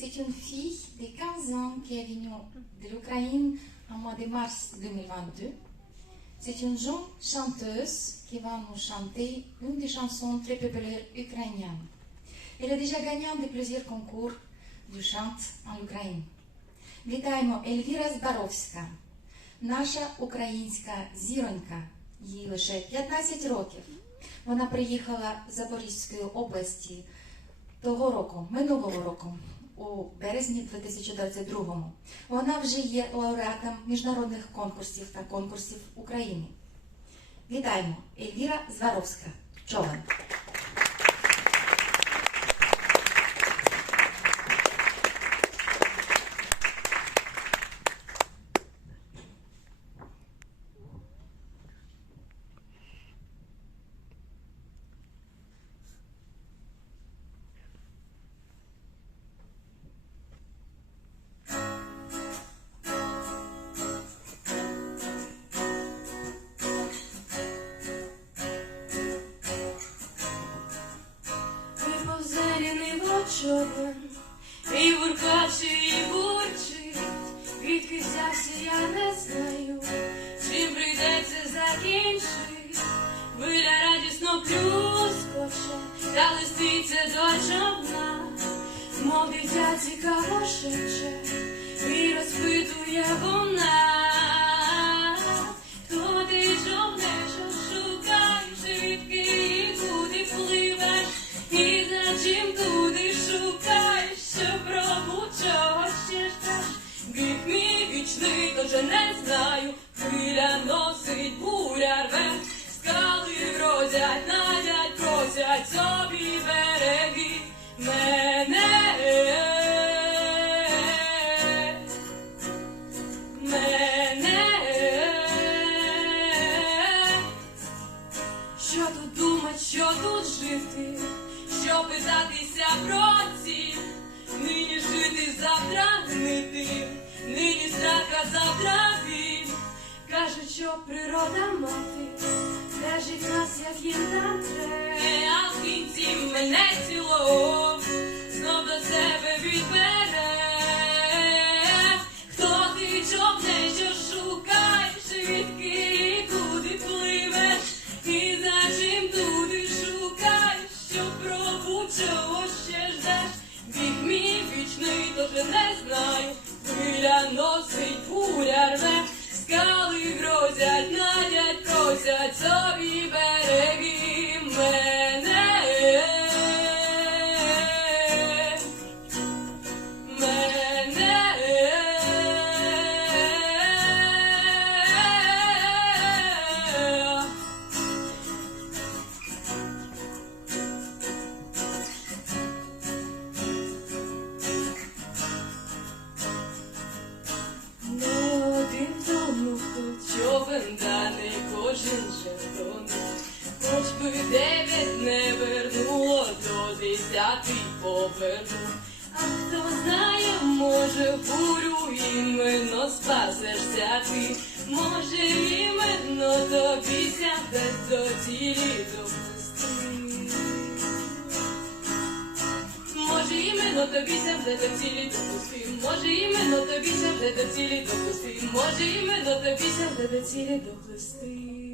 C'est une fille de 15 ans qui est venue de l'Ukraine en mois de mars 2022. C'est une jeune chanteuse qui va nous chanter une des chansons très populaires ukrainiennes. Elle est déjà gagnante de plusieurs concours du chant en Ukraine. Вітаємо Ельвіра Збаровська, наша українська зіронька. Їй лише 15 років. Вона приїхала з Запорізької області того року, минулого року, у березні 2022-му. Вона вже є лауреатом міжнародних конкурсів та конкурсів України. Вітаємо! Ельвіра Зваровська. Човен. Човен, і буркаче, і бурчить, звідки взявся, я не знаю, чим прийдеться закінчить, хвиля радісно плюскоче, та листиться до човна, мов дитя цікаво шепче, і розпитує вона. Не знаю, хвиля носить, буря рве, скали грозять, надять, просять собі береги. Мене. Мене. Що тут думать, що тут жити, що питатися про ці, страха, завтра. Кажуть, що природа мати, держить нас, як їм там треба, а в кінці мене цілого знов до себе відбере. Десятий повернув. А хто знає, може, бурю іменно спасешся ти. Може, іменно тобі сяде до цілі доплести. Може іменно тобі вже до цілі допусти, може іменно тобі вже до цілі допусти, може іменно тобі вже до цілі доплести.